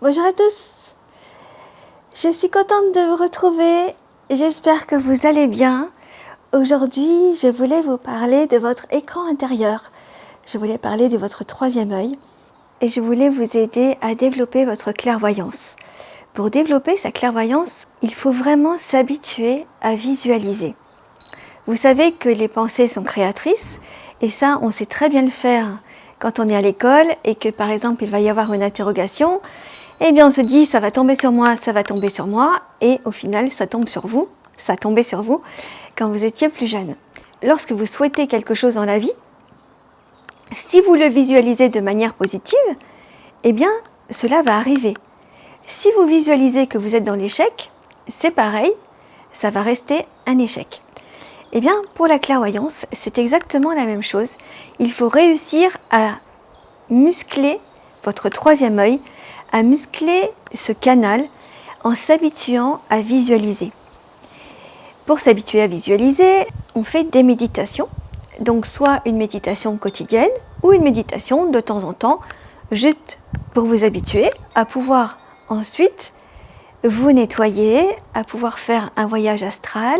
Bonjour à tous, je suis contente de vous retrouver, j'espère que vous allez bien. Aujourd'hui, je voulais vous parler de votre écran intérieur, je voulais parler de votre troisième œil et je voulais vous aider à développer votre clairvoyance. Pour développer sa clairvoyance, il faut vraiment s'habituer à visualiser. Vous savez que les pensées sont créatrices et ça, on sait très bien le faire quand on est à l'école et que par exemple, il va y avoir une interrogation. Eh bien, on se dit, ça va tomber sur moi, ça va tomber sur moi, et au final, ça tombe sur vous, ça tombait sur vous quand vous étiez plus jeune. Lorsque vous souhaitez quelque chose dans la vie, si vous le visualisez de manière positive, eh bien, cela va arriver. Si vous visualisez que vous êtes dans l'échec, c'est pareil, ça va rester un échec. Eh bien, pour la clairvoyance, c'est exactement la même chose. Il faut réussir à muscler votre troisième œil, à muscler ce canal en s'habituant à visualiser. Pour s'habituer à visualiser, on fait des méditations, donc soit une méditation quotidienne ou une méditation de temps en temps, juste pour vous habituer à pouvoir ensuite vous nettoyer, à pouvoir faire un voyage astral,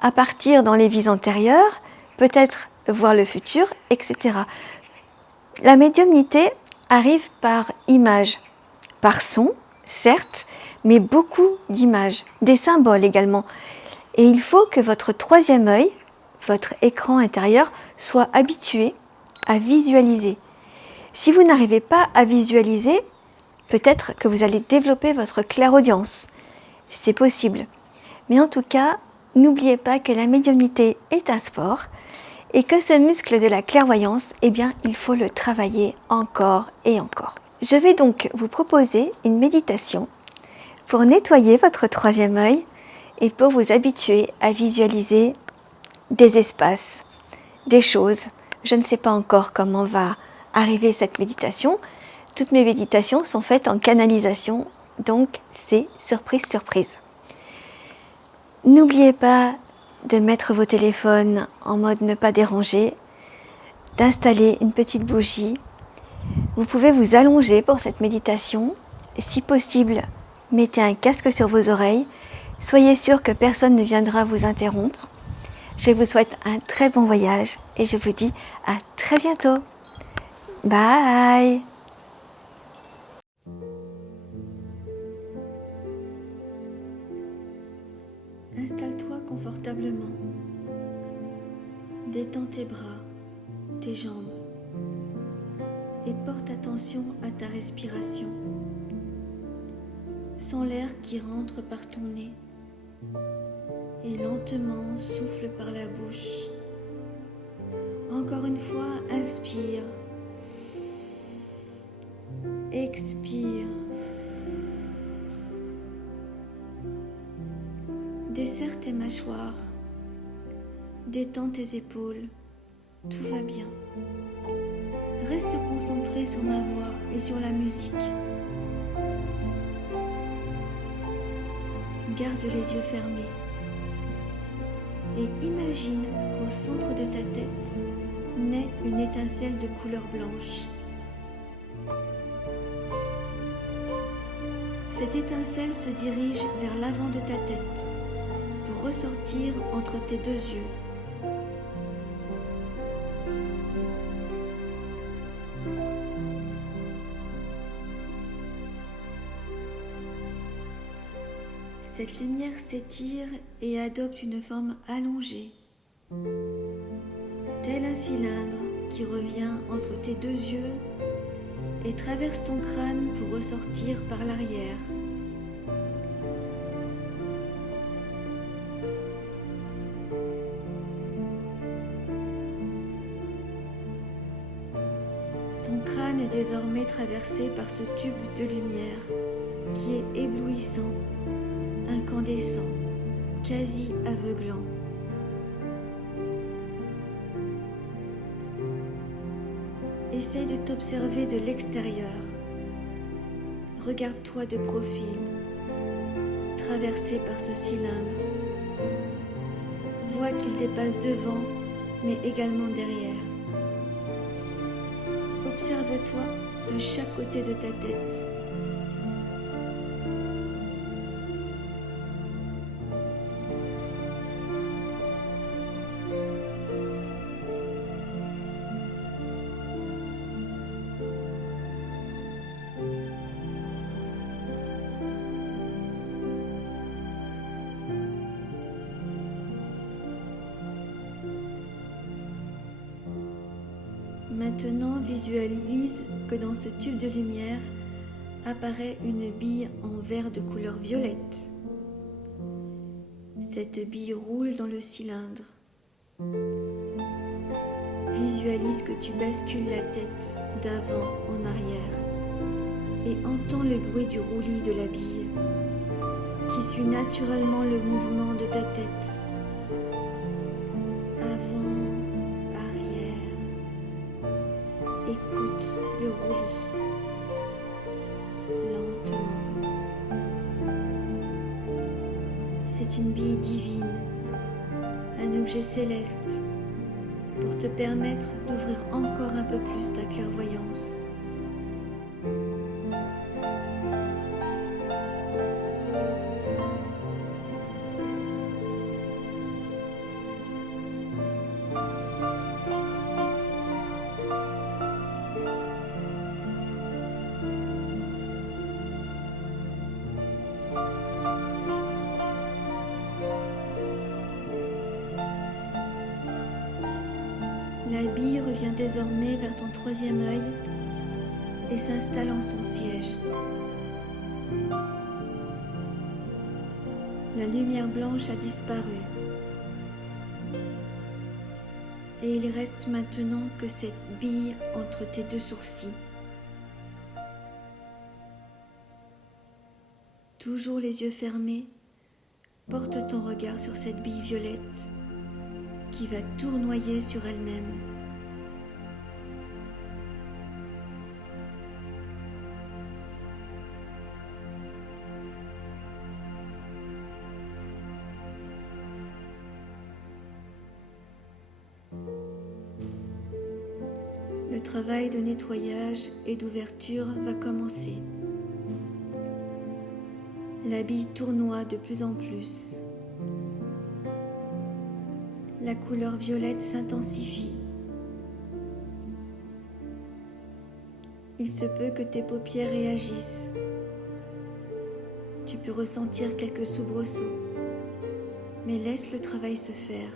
à partir dans les vies antérieures, peut-être voir le futur, etc. La médiumnité arrive par images, par son, certes, mais beaucoup d'images, des symboles également. Et il faut que votre troisième œil, votre écran intérieur, soit habitué à visualiser. Si vous n'arrivez pas à visualiser, peut-être que vous allez développer votre clairaudience. C'est possible. Mais en tout cas, n'oubliez pas que la médiumnité est un sport et que ce muscle de la clairvoyance, eh bien, il faut le travailler encore et encore. Je vais donc vous proposer une méditation pour nettoyer votre troisième œil et pour vous habituer à visualiser des espaces, des choses. Je ne sais pas encore comment va arriver cette méditation. Toutes mes méditations sont faites en canalisation, donc c'est surprise, surprise. N'oubliez pas de mettre vos téléphones en mode ne pas déranger, d'installer une petite bougie. Vous pouvez vous allonger pour cette méditation. Si possible, mettez un casque sur vos oreilles. Soyez sûr que personne ne viendra vous interrompre. Je vous souhaite un très bon voyage et je vous dis à très bientôt. Bye! Installe-toi confortablement. Détends tes bras, tes jambes et porte attention à ta respiration. Sens l'air qui rentre par ton nez et lentement souffle par la bouche. Encore une fois, inspire, expire. Desserre tes mâchoires, détends tes épaules, tout va bien. Reste concentré sur ma voix et sur la musique. Garde les yeux fermés et imagine qu'au centre de ta tête naît une étincelle de couleur blanche. Cette étincelle se dirige vers l'avant de ta tête pour ressortir entre tes deux yeux. Cette lumière s'étire et adopte une forme allongée, tel un cylindre qui revient entre tes deux yeux et traverse ton crâne pour ressortir par l'arrière. Ton crâne est désormais traversé par ce tube de lumière qui est éblouissant, incandescent, quasi aveuglant. Essaye de t'observer de l'extérieur. Regarde-toi de profil, traversé par ce cylindre. Vois qu'il dépasse devant, mais également derrière. Observe-toi de chaque côté de ta tête. Maintenant, visualise que dans ce tube de lumière apparaît une bille en verre de couleur violette. Cette bille roule dans le cylindre. Visualise que tu bascules la tête d'avant en arrière et entends le bruit du roulis de la bille qui suit naturellement le mouvement de ta tête. Avant, arrière. Écoute le roulis. Lentement. C'est une bille divine, un objet céleste pour te permettre d'ouvrir encore un peu plus ta clairvoyance. La bille revient désormais vers ton troisième œil et s'installe en son siège. La lumière blanche a disparu et il reste maintenant que cette bille entre tes deux sourcils. Toujours les yeux fermés, porte ton regard sur cette bille violette qui va tournoyer sur elle-même. Le travail de nettoyage et d'ouverture va commencer. La bille tournoie de plus en plus. La couleur violette s'intensifie. Il se peut que tes paupières réagissent. Tu peux ressentir quelques soubresauts, mais laisse le travail se faire.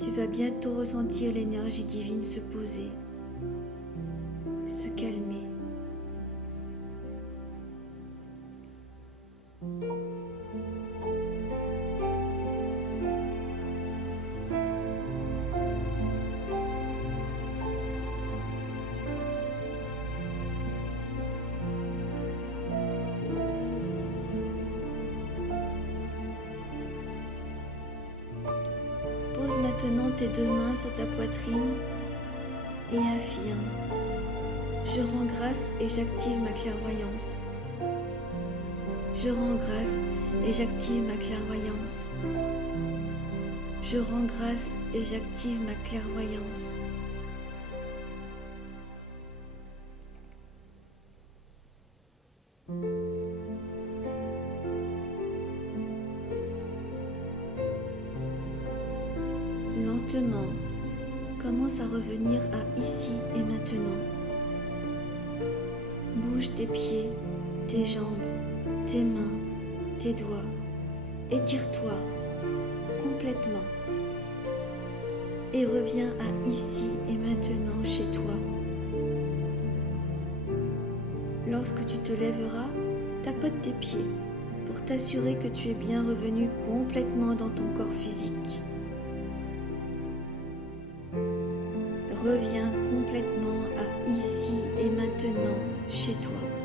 Tu vas bientôt ressentir l'énergie divine se poser, se calmer. Pose maintenant tes deux mains sur ta poitrine et affirme: je rends grâce et j'active ma clairvoyance. Je rends grâce et j'active ma clairvoyance. Je rends grâce et j'active ma clairvoyance. Lentement, commence à revenir à ici et maintenant. Bouge tes pieds, tes jambes, tes mains, tes doigts. Étire-toi complètement et reviens à ici et maintenant chez toi. Lorsque tu te lèveras, tapote tes pieds pour t'assurer que tu es bien revenu complètement dans ton corps physique. Reviens complètement à ici et maintenant chez toi.